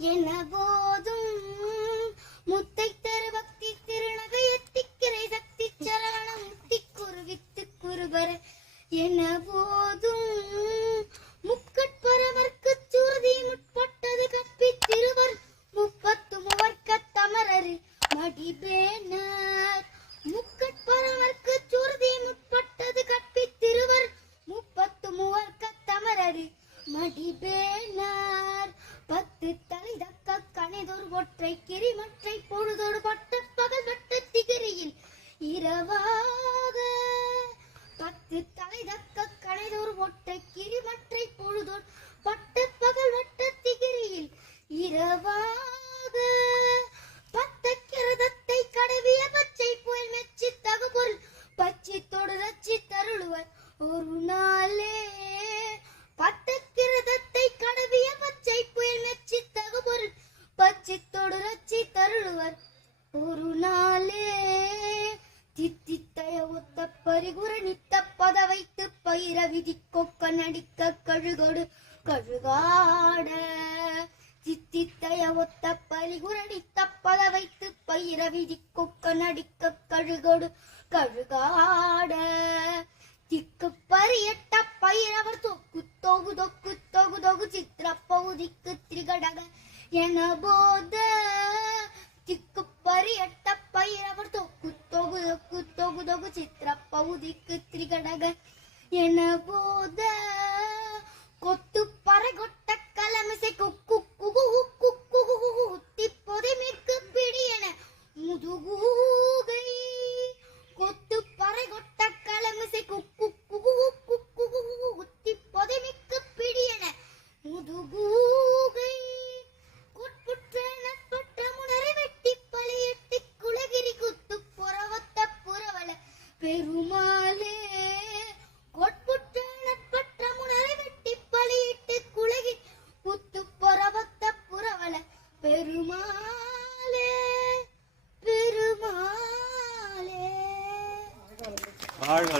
என போதும். முத்தை தரு பக்தி திருநகை எத்திக்கிரை சக்தி சரவணம் முத்தி குருவித்து குருபர. என போதும் ஒற்றை ஒற்றை கிரிமற்றை பொழுதோடு பட்ட பகல் வட்ட திகிரியில் இரவாக. பத்து தலை தக்க கணைதொரு ஒற்றை கிரிமற்றை பொழுதோடு பட்ட பகல் வட்ட ரச்சி ஒரு நாளே தித்தித்தய ஒத்த பரிகுர நித்த பத வைத்து பயிர விதி கொக்க நடிக்க கழுகொடு கழுகாட. தித்தித்தய ஒத்த பரிகுர நித்த பத வைத்து பயிர விதி கொக்க நடிக்க கழுகொடு கழுகாட. திக்கு பரியட்ட பயிரவர் தொக்கு தொகு தொக்கு தொகு தொகு சித்திர பகுதிக்கு திரிகடக என போத திக்கு எட்ட பயிரவர் தொக்கு தொகு தொக்கு தொகு தொகு சித்திர பௌதிக்கு திரிகடக என போத hard work.